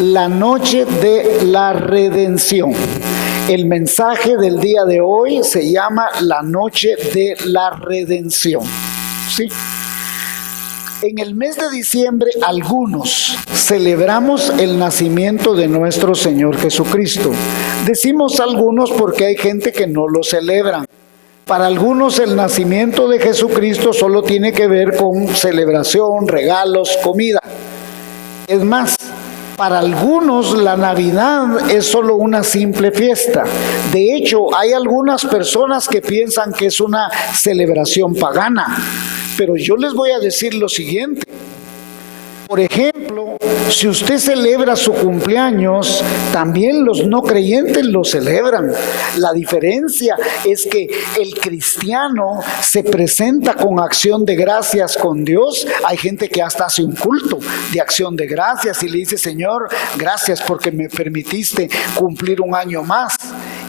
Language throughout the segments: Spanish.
la noche de la redención. El mensaje del día de hoy se llama la noche de la redención. ¿Sí? En el mes de diciembre algunos celebramos el nacimiento de nuestro Señor Jesucristo. Decimos algunos porque hay gente que no lo celebra. Para algunos el nacimiento de Jesucristo solo tiene que ver con celebración, regalos, comida. Es más, para algunos la Navidad es solo una simple fiesta. De hecho, hay algunas personas que piensan que es una celebración pagana. Pero yo les voy a decir lo siguiente. Por ejemplo, si usted celebra su cumpleaños, también los no creyentes lo celebran. La diferencia es que el cristiano se presenta con acción de gracias con Dios. Hay gente que hasta hace un culto de acción de gracias y le dice: Señor, gracias porque me permitiste cumplir un año más.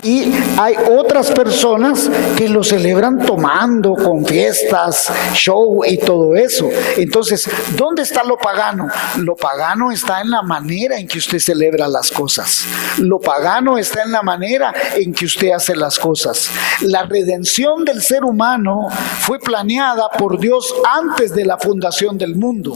Y hay otras personas que lo celebran tomando, con fiestas, show y todo eso. Entonces, ¿dónde está lo pagano? Lo pagano está en la manera en que usted celebra las cosas. Lo pagano está en la manera en que usted hace las cosas. La redención del ser humano fue planeada por Dios antes de la fundación del mundo.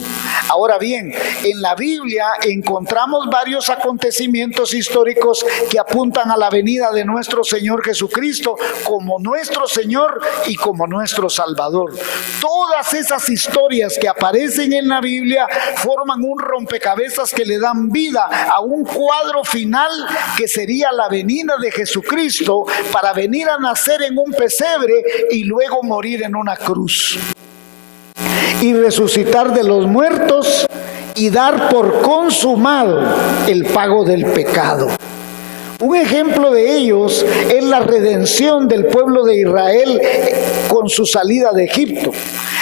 Ahora bien, en la Biblia encontramos varios acontecimientos históricos que apuntan a la venida de nuestro Señor Jesucristo como nuestro Señor y como nuestro Salvador. Todas esas historias que aparecen en la Biblia forman un rompecabezas que le dan vida a un cuadro final que sería la venida de Jesucristo para venir a nacer en un pesebre y luego morir en una cruz y resucitar de los muertos y dar por consumado el pago del pecado. Un ejemplo de ellos es la redención del pueblo de Israel con su salida de Egipto.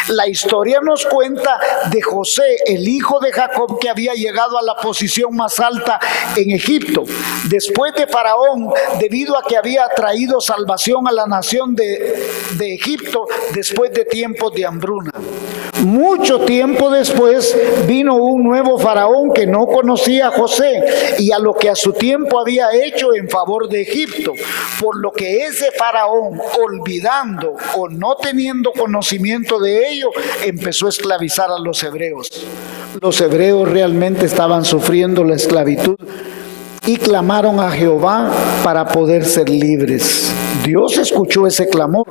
La historia nos cuenta de José, el hijo de Jacob, que había llegado a la posición más alta en Egipto, después de Faraón, debido a que había traído salvación a la nación de Egipto después de tiempos de hambruna. Mucho tiempo después vino un nuevo faraón que no conocía a José y a lo que a su tiempo había hecho en favor de Egipto, por lo que ese faraón, olvidando o no teniendo conocimiento de ello, empezó a esclavizar a los hebreos. Los hebreos realmente estaban sufriendo la esclavitud y clamaron a Jehová para poder ser libres. Dios escuchó ese clamor.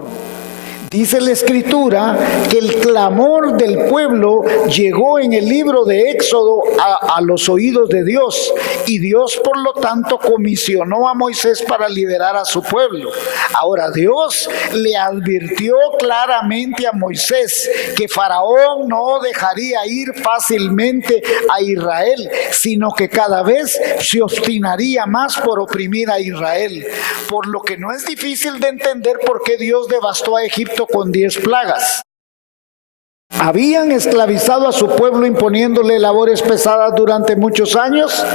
Dice la Escritura que el clamor del pueblo llegó en el libro de Éxodo a los oídos de Dios, y Dios por lo tanto comisionó a Moisés para liberar a su pueblo. Ahora Dios le advirtió claramente a Moisés que Faraón no dejaría ir fácilmente a Israel, sino que cada vez se obstinaría más por oprimir a Israel, por lo que no es difícil de entender por qué Dios devastó a Egipto con 10 plagas. Habían esclavizado a su pueblo imponiéndole labores pesadas durante muchos años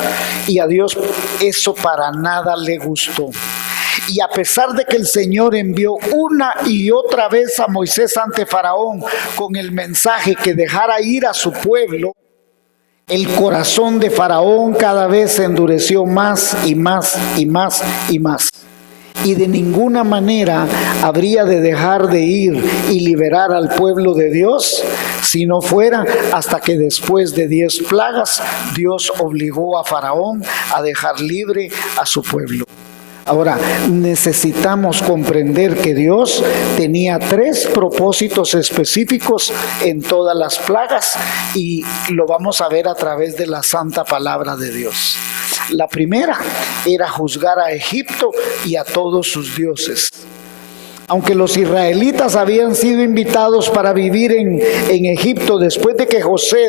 y a Dios eso para nada le gustó. Y a pesar de que el Señor envió una y otra vez a Moisés ante Faraón con el mensaje que dejara ir a su pueblo, el corazón de Faraón cada vez se endureció más y más y más y más. Y de ninguna manera habría de dejar de ir y liberar al pueblo de Dios si no fuera hasta que después de 10 plagas Dios obligó a Faraón a dejar libre a su pueblo. Ahora, necesitamos comprender que Dios tenía 3 propósitos específicos en todas las plagas y lo vamos a ver a través de la santa palabra de Dios. La primera era juzgar a Egipto y a todos sus dioses. Aunque los israelitas habían sido invitados para vivir en Egipto después de que José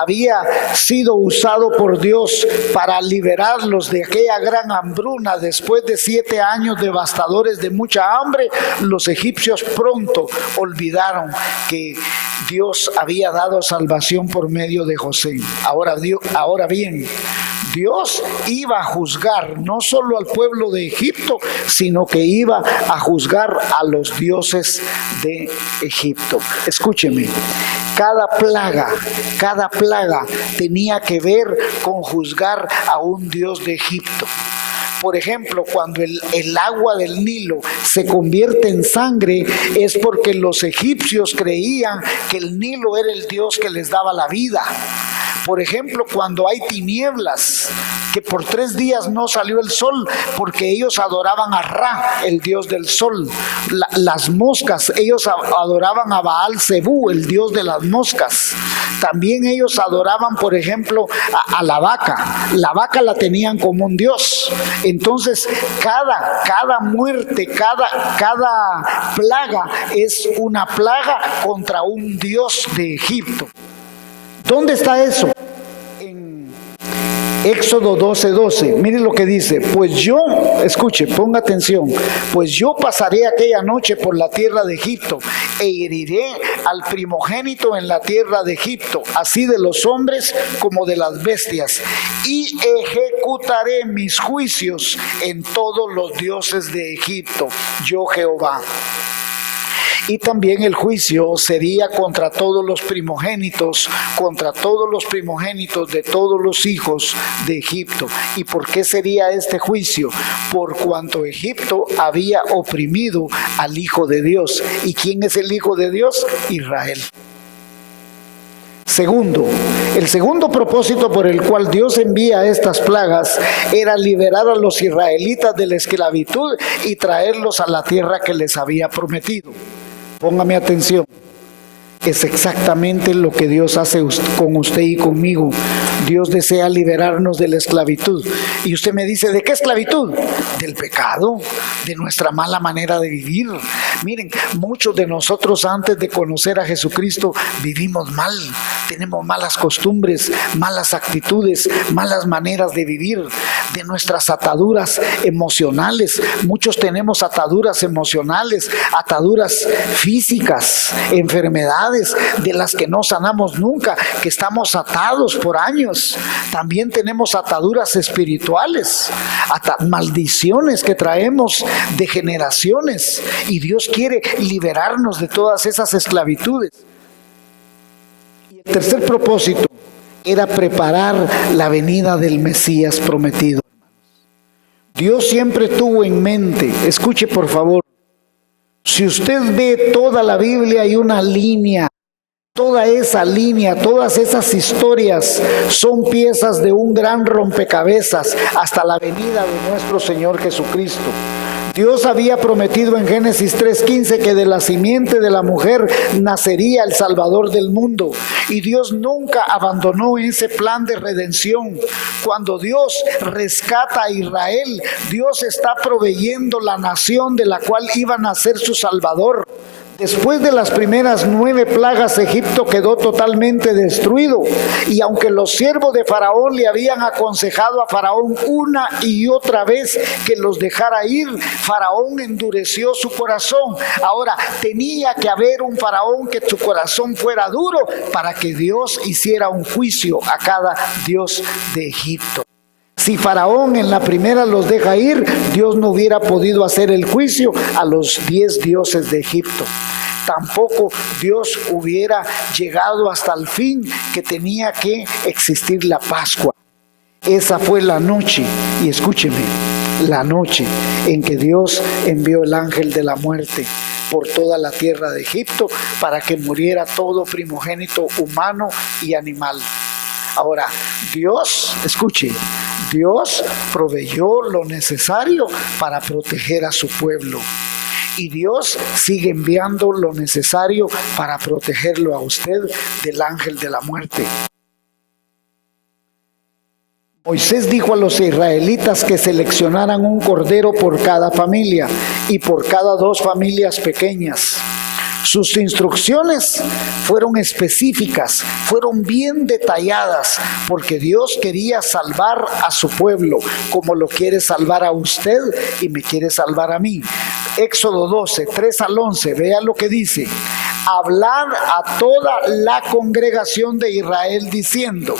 había sido usado por Dios para liberarlos de aquella gran hambruna después de 7 años devastadores de mucha hambre, los egipcios pronto olvidaron que Dios había dado salvación por medio de José. Ahora bien, Dios iba a juzgar no solo al pueblo de Egipto, sino que iba a juzgar a los dioses de Egipto. Escúcheme, Cada plaga tenía que ver con juzgar a un dios de Egipto. Por ejemplo, cuando el agua del Nilo se convierte en sangre, es porque los egipcios creían que el Nilo era el dios que les daba la vida. Por ejemplo, cuando hay tinieblas, que por 3 días no salió el sol, porque ellos adoraban a Ra, el dios del sol. Las moscas, ellos adoraban a Baal Zebú, el dios de las moscas. También ellos adoraban, por ejemplo, a la vaca. La vaca la tenían como un dios. Entonces, cada muerte, cada plaga es una plaga contra un dios de Egipto. ¿Dónde está eso? En Éxodo 12:12. Mire lo que dice. Pues yo, escuche, ponga atención. Pues yo pasaré aquella noche por la tierra de Egipto e heriré al primogénito en la tierra de Egipto, así de los hombres como de las bestias, y ejecutaré mis juicios en todos los dioses de Egipto. Yo Jehová. Y también el juicio sería contra todos los primogénitos de todos los hijos de Egipto. ¿Y por qué sería este juicio? Por cuanto Egipto había oprimido al Hijo de Dios. ¿Y quién es el Hijo de Dios? Israel. Segundo, el segundo propósito por el cual Dios envía estas plagas era liberar a los israelitas de la esclavitud y traerlos a la tierra que les había prometido. Póngame atención. Es exactamente lo que Dios hace con usted y conmigo. Dios desea liberarnos de la esclavitud. Y usted me dice, ¿de qué esclavitud? Del pecado, de nuestra mala manera de vivir. Miren, muchos de nosotros antes de conocer a Jesucristo vivimos mal. Tenemos malas costumbres, malas actitudes, malas maneras de vivir. De nuestras ataduras emocionales. Muchos tenemos ataduras emocionales, ataduras físicas, enfermedades de las que no sanamos nunca, que estamos atados por años. También tenemos ataduras espirituales, maldiciones que traemos de generaciones, y Dios quiere liberarnos de todas esas esclavitudes. Y el tercer propósito era preparar la venida del Mesías prometido. Dios siempre tuvo en mente, escuche por favor, si usted ve toda la Biblia hay una línea, toda esa línea, todas esas historias son piezas de un gran rompecabezas hasta la venida de nuestro Señor Jesucristo. Dios había prometido en Génesis 3:15 que de la simiente de la mujer nacería el Salvador del mundo. Y Dios nunca abandonó ese plan de redención. Cuando Dios rescata a Israel, Dios está proveyendo la nación de la cual iba a nacer su Salvador. Después de las primeras 9 plagas, Egipto quedó totalmente destruido. Y aunque los siervos de Faraón le habían aconsejado a Faraón una y otra vez que los dejara ir, Faraón endureció su corazón. Ahora, tenía que haber un Faraón que su corazón fuera duro para que Dios hiciera un juicio a cada dios de Egipto. Si Faraón en la primera los deja ir, Dios no hubiera podido hacer el juicio a los 10 dioses de Egipto. Tampoco Dios hubiera llegado hasta el fin que tenía que existir la Pascua. Esa fue la noche, y escúcheme, la noche en que Dios envió el ángel de la muerte por toda la tierra de Egipto para que muriera todo primogénito humano y animal. Ahora, Dios, escuche, Dios proveyó lo necesario para proteger a su pueblo. Y Dios sigue enviando lo necesario para protegerlo a usted del ángel de la muerte. Moisés dijo a los israelitas que seleccionaran un cordero por cada familia y por cada 2 familias pequeñas. Sus instrucciones fueron específicas, fueron bien detalladas, porque Dios quería salvar a su pueblo, como lo quiere salvar a usted y me quiere salvar a mí. Éxodo 12, 3 al 11, vea lo que dice. Hablad a toda la congregación de Israel diciendo,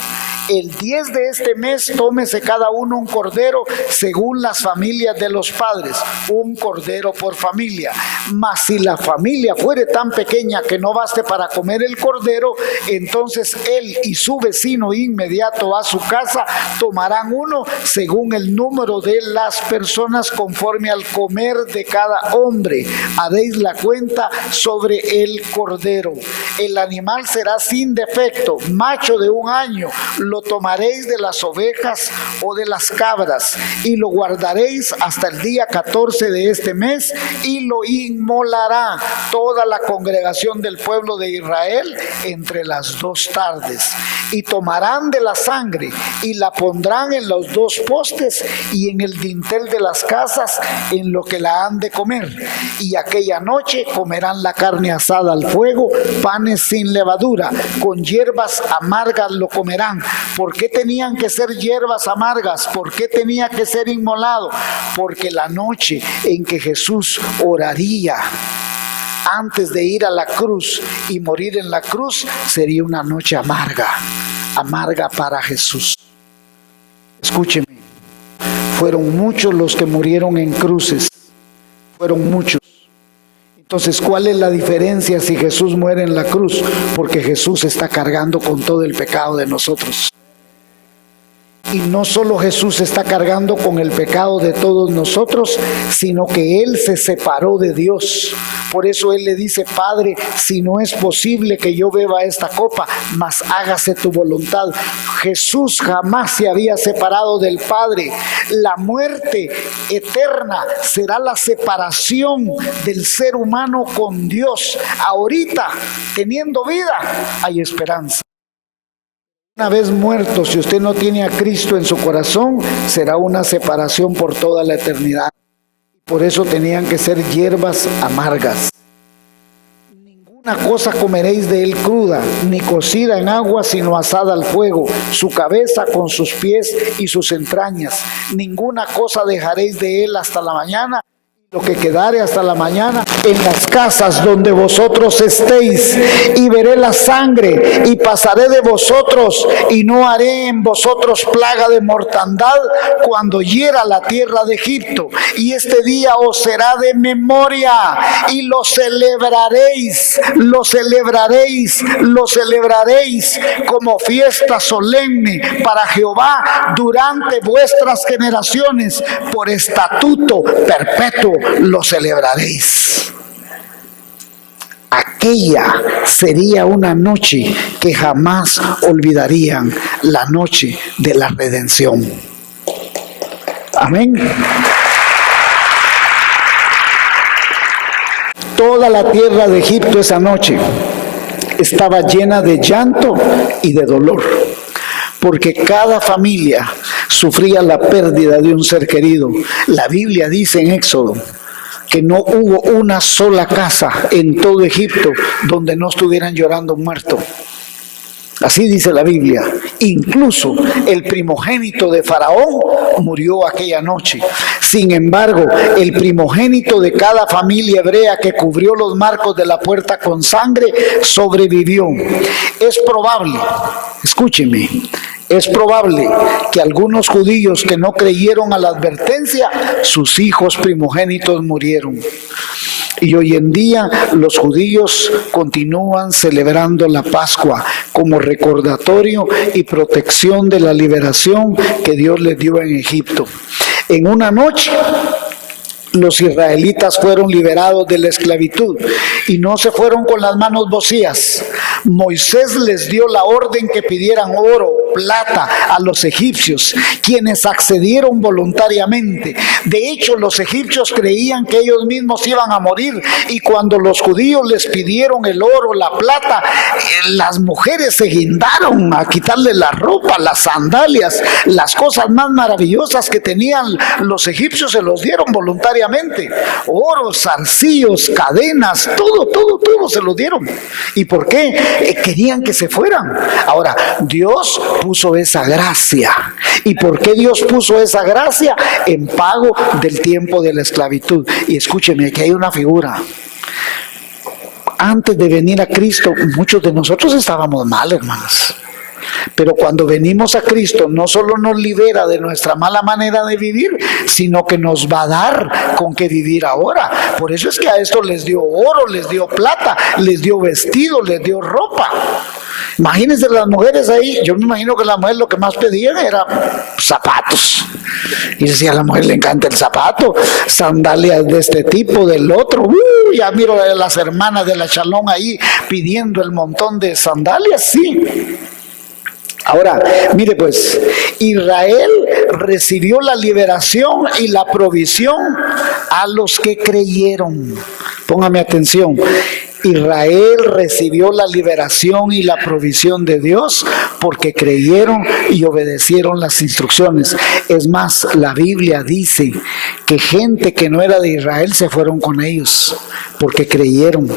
El 10 de este mes tómese cada uno un cordero según las familias de los padres, un cordero por familia. Mas si la familia fuere tan pequeña que no baste para comer el cordero, entonces él y su vecino inmediato a su casa tomarán uno según el número de las personas conforme al comer de cada hombre. Haréis la cuenta sobre el cordero. El animal será sin defecto, macho de 1 año. Lo tomaréis de las ovejas o de las cabras y lo guardaréis hasta el día 14 de este mes y lo inmolará toda la congregación del pueblo de Israel entre las 2 tardes. Y tomarán de la sangre y la pondrán en los 2 postes y en el dintel de las casas en lo que la han de comer. Y aquella noche comerán la carne asada al fuego, panes sin levadura, con hierbas amargas lo comerán. ¿Por qué tenían que ser hierbas amargas? ¿Por qué tenía que ser inmolado? Porque la noche en que Jesús oraría antes de ir a la cruz y morir en la cruz sería una noche amarga, amarga para Jesús. Escúcheme, fueron muchos los que murieron en cruces, fueron muchos. Entonces, ¿cuál es la diferencia si Jesús muere en la cruz? Porque Jesús está cargando con todo el pecado de nosotros. Y no solo Jesús está cargando con el pecado de todos nosotros, sino que Él se separó de Dios. Por eso Él le dice: Padre, si no es posible que yo beba esta copa, mas hágase tu voluntad. Jesús jamás se había separado del Padre. La muerte eterna será la separación del ser humano con Dios. Ahorita, teniendo vida, hay esperanza. Una vez muerto, si usted no tiene a Cristo en su corazón, será una separación por toda la eternidad. Por eso tenían que ser hierbas amargas. Ninguna cosa comeréis de él cruda, ni cocida en agua, sino asada al fuego, su cabeza con sus pies y sus entrañas. Ninguna cosa dejaréis de él hasta la mañana. Lo que quedare hasta la mañana en las casas donde vosotros estéis, y veré la sangre y pasaré de vosotros y no haré en vosotros plaga de mortandad cuando hiera la tierra de Egipto. Y este día os será de memoria y lo celebraréis, lo celebraréis, lo celebraréis como fiesta solemne para Jehová durante vuestras generaciones, por estatuto perpetuo lo celebraréis. Aquella sería una noche que jamás olvidarían, la noche de la redención. Amén. Toda la tierra de Egipto esa noche estaba llena de llanto y de dolor, porque cada familia sufría la pérdida de un ser querido. La Biblia dice en Éxodo que no hubo una sola casa en todo Egipto donde no estuvieran llorando un muerto. Así dice la Biblia. Incluso el primogénito de Faraón murió aquella noche. Sin embargo, el primogénito de cada familia hebrea que cubrió los marcos de la puerta con sangre sobrevivió. Es probable, escúcheme, es probable que algunos judíos que no creyeron a la advertencia, sus hijos primogénitos murieron. Y hoy en día los judíos continúan celebrando la Pascua como recordatorio y protección de la liberación que Dios les dio en Egipto. En una noche, los israelitas fueron liberados de la esclavitud y no se fueron con las manos vacías. Moisés les dio la orden que pidieran oro, plata a los egipcios, quienes accedieron voluntariamente. De hecho, los egipcios creían que ellos mismos iban a morir, y cuando los judíos les pidieron el oro, la plata, las mujeres se guindaron a quitarle la ropa, las sandalias, las cosas más maravillosas que tenían los egipcios se los dieron voluntariamente. Oro, zarcillos, cadenas, todo se los dieron. ¿Y por qué? Querían que se fueran. Ahora, Dios puso esa gracia. ¿Y por qué Dios puso esa gracia? En pago del tiempo de la esclavitud. Y escúcheme, aquí hay una figura. Antes de venir a Cristo, muchos de nosotros estábamos mal, hermanos. Pero cuando venimos a Cristo, no solo nos libera de nuestra mala manera de vivir, sino que nos va a dar con qué vivir ahora. Por eso es que a esto les dio oro, les dio plata, les dio vestido, les dio ropa. Imagínense las mujeres ahí. Yo me imagino que las mujeres lo que más pedían era zapatos. Y decía, a la mujer le encanta el zapato, sandalias de este tipo, del otro. Ya miro a las hermanas de la Shalom ahí pidiendo el montón de sandalias, sí. Ahora, mire pues, Israel recibió la liberación y la provisión a los que creyeron. Póngame atención. Israel recibió la liberación y la provisión de Dios porque creyeron y obedecieron las instrucciones. Es más, la Biblia dice que gente que no era de Israel se fueron con ellos porque creyeron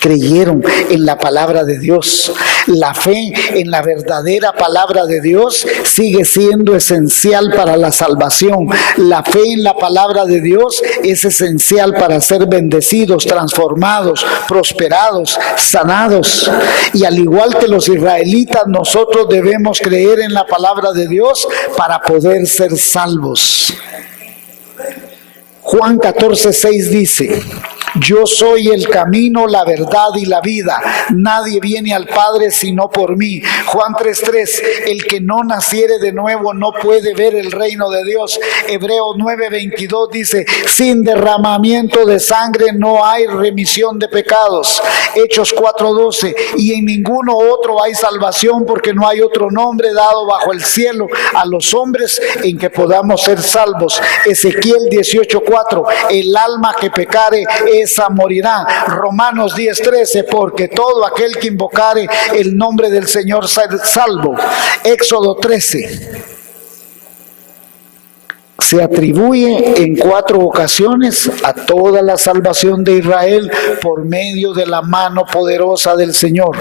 en la palabra de Dios. La fe en la verdadera palabra de Dios sigue siendo esencial para la salvación. La fe en la palabra de Dios es esencial para ser bendecidos, transformados, prosperados, sanados. Y al igual que los israelitas, nosotros debemos creer en la palabra de Dios para poder ser salvos. Juan 14:6 dice: yo soy el camino, la verdad y la vida. Nadie viene al Padre sino por mí. Juan 3:3, el que no naciere de nuevo no puede ver el reino de Dios. Hebreos 9:22 dice, sin derramamiento de sangre no hay remisión de pecados. Hechos 4:12, y en ninguno otro hay salvación, porque no hay otro nombre dado bajo el cielo a los hombres en que podamos ser salvos. Ezequiel 18:4, el alma que pecare esa morirá. Romanos 10:13, porque todo aquel que invocare el nombre del Señor será salvo. Éxodo 13. Se atribuye en 4 ocasiones a toda la salvación de Israel por medio de la mano poderosa del Señor.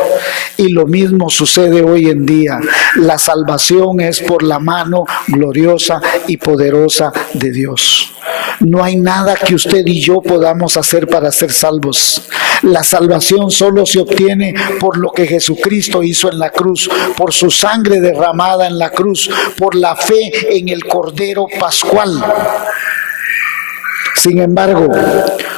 Y lo mismo sucede hoy en día. La salvación es por la mano gloriosa y poderosa de Dios. No hay nada que usted y yo podamos hacer para ser salvos. La salvación solo se obtiene por lo que Jesucristo hizo en la cruz, por su sangre derramada en la cruz, por la fe en el Cordero Pascual. Sin embargo,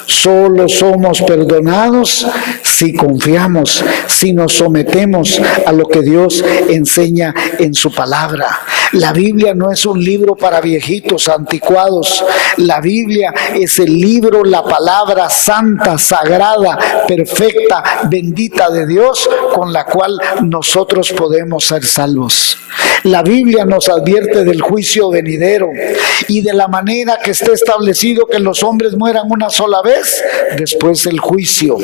solo somos perdonados si confiamos, si nos sometemos a lo que Dios enseña en su palabra. La Biblia no es un libro para viejitos anticuados. La Biblia es el libro, la palabra santa, sagrada, perfecta, bendita de Dios, con la cual nosotros podemos ser salvos. La Biblia nos advierte del juicio venidero y de la manera que esté establecido que los hombres mueran una sola vez, después el juicio.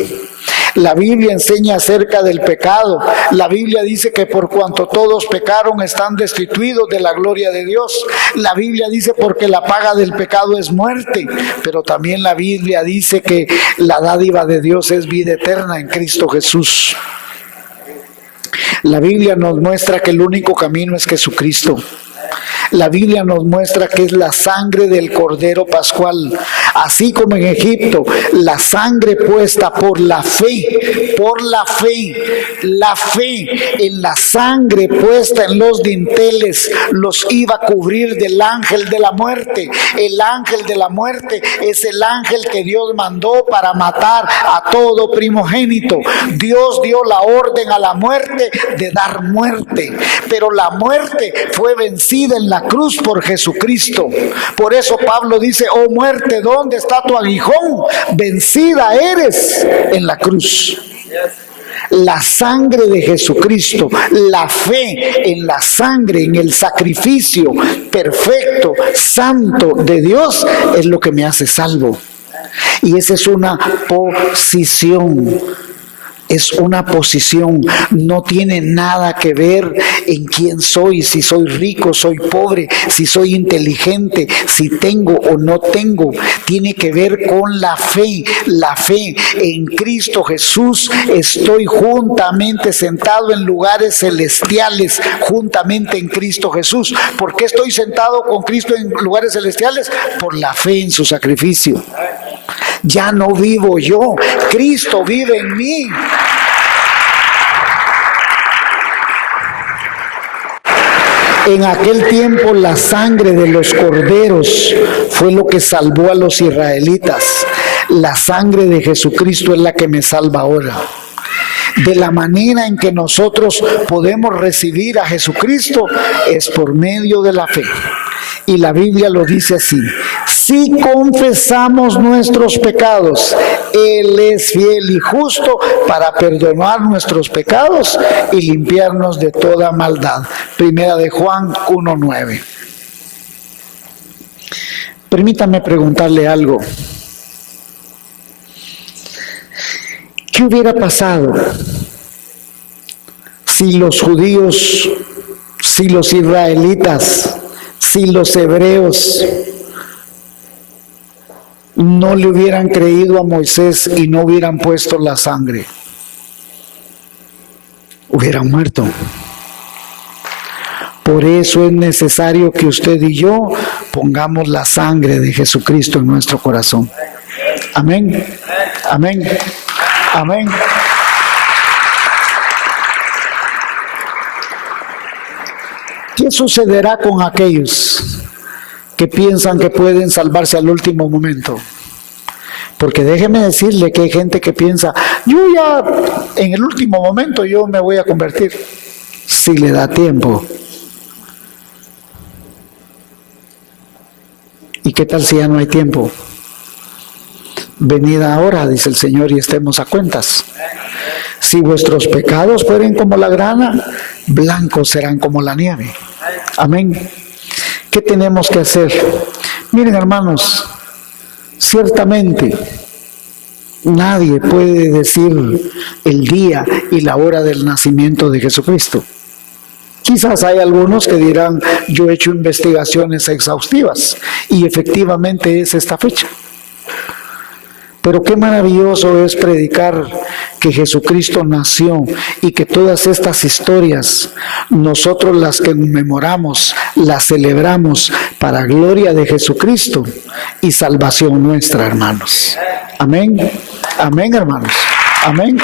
La Biblia enseña acerca del pecado. La Biblia dice que por cuanto todos pecaron están destituidos de la gloria de Dios. La Biblia dice porque la paga del pecado es muerte, pero también la Biblia dice que la dádiva de Dios es vida eterna en Cristo Jesús. La Biblia nos muestra que el único camino es Jesucristo. La Biblia nos muestra que es la sangre del Cordero Pascual. Así como en Egipto, la sangre puesta por la fe en la sangre puesta en los dinteles los iba a cubrir del ángel de la muerte. El ángel de la muerte es el ángel que Dios mandó para matar a todo primogénito. Dios dio la orden a la muerte de dar muerte, pero la muerte fue vencida en la cruz por Jesucristo. Por eso Pablo dice, oh muerte, ¿dónde está tu aguijón? Vencida eres en la cruz. La sangre de Jesucristo, la fe en la sangre, en el sacrificio perfecto, santo de Dios, es lo que me hace salvo. Y esa es una posición. Es una posición, no tiene nada que ver en quién soy, si soy rico, soy pobre, si soy inteligente, si tengo o no tengo. Tiene que ver con la fe en Cristo Jesús. Estoy juntamente sentado en lugares celestiales, juntamente en Cristo Jesús. ¿Por qué estoy sentado con Cristo en lugares celestiales? Por la fe en su sacrificio. Ya no vivo yo, Cristo vive en mí. En aquel tiempo la sangre de los corderos fue lo que salvó a los israelitas. La sangre de Jesucristo es la que me salva ahora. De la manera en que nosotros podemos recibir a Jesucristo es por medio de la fe. Y la Biblia lo dice así: si confesamos nuestros pecados, Él es fiel y justo para perdonar nuestros pecados y limpiarnos de toda maldad. Primera de Juan 1:9. Permítame preguntarle algo. ¿Qué hubiera pasado si los judíos, si los israelitas, si los hebreos no le hubieran creído a Moisés y no hubieran puesto la sangre? Hubieran muerto. Por eso es necesario que usted y yo pongamos la sangre de Jesucristo en nuestro corazón. Amén. Amén. Amén. ¿Qué sucederá con aquellos que piensan que pueden salvarse al último momento? Porque déjeme decirle que hay gente que piensa, yo ya en el último momento yo me voy a convertir. Si le da tiempo. ¿Y qué tal si ya no hay tiempo? Venid ahora, dice el Señor, y estemos a cuentas. Si vuestros pecados fueren como la grana, blancos serán como la nieve. Amén. ¿Qué tenemos que hacer? Miren, hermanos, ciertamente nadie puede decir el día y la hora del nacimiento de Jesucristo. Quizás hay algunos que dirán, yo he hecho investigaciones exhaustivas y efectivamente es esta fecha. Pero qué maravilloso es predicar que Jesucristo nació y que todas estas historias, nosotros las que memoramos, las celebramos para gloria de Jesucristo y salvación nuestra, hermanos. Amén. Amén, hermanos. Amén.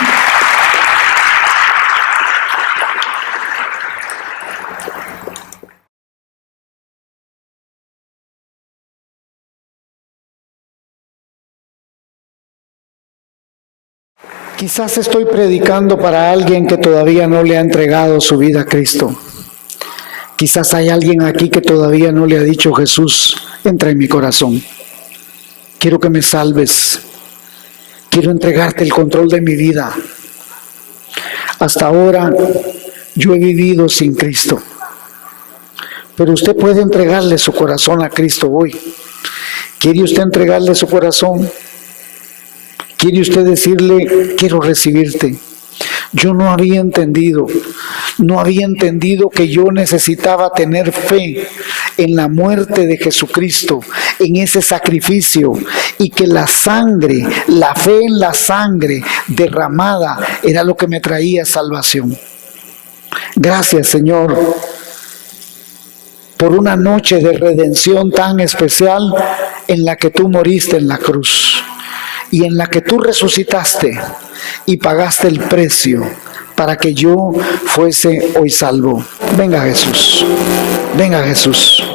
Quizás estoy predicando para alguien que todavía no le ha entregado su vida a Cristo. Quizás hay alguien aquí que todavía no le ha dicho, Jesús, entra en mi corazón. Quiero que me salves. Quiero entregarte el control de mi vida. Hasta ahora yo he vivido sin Cristo. Pero usted puede entregarle su corazón a Cristo hoy. ¿Quiere usted entregarle su corazón? ¿Quiere usted decirle, quiero recibirte? Yo no había entendido que yo necesitaba tener fe en la muerte de Jesucristo, en ese sacrificio, y que la sangre, la fe en la sangre derramada era lo que me traía salvación. Gracias, Señor, por una noche de redención tan especial en la que tú moriste en la cruz. Y en la que tú resucitaste y pagaste el precio para que yo fuese hoy salvo. Venga Jesús, venga Jesús.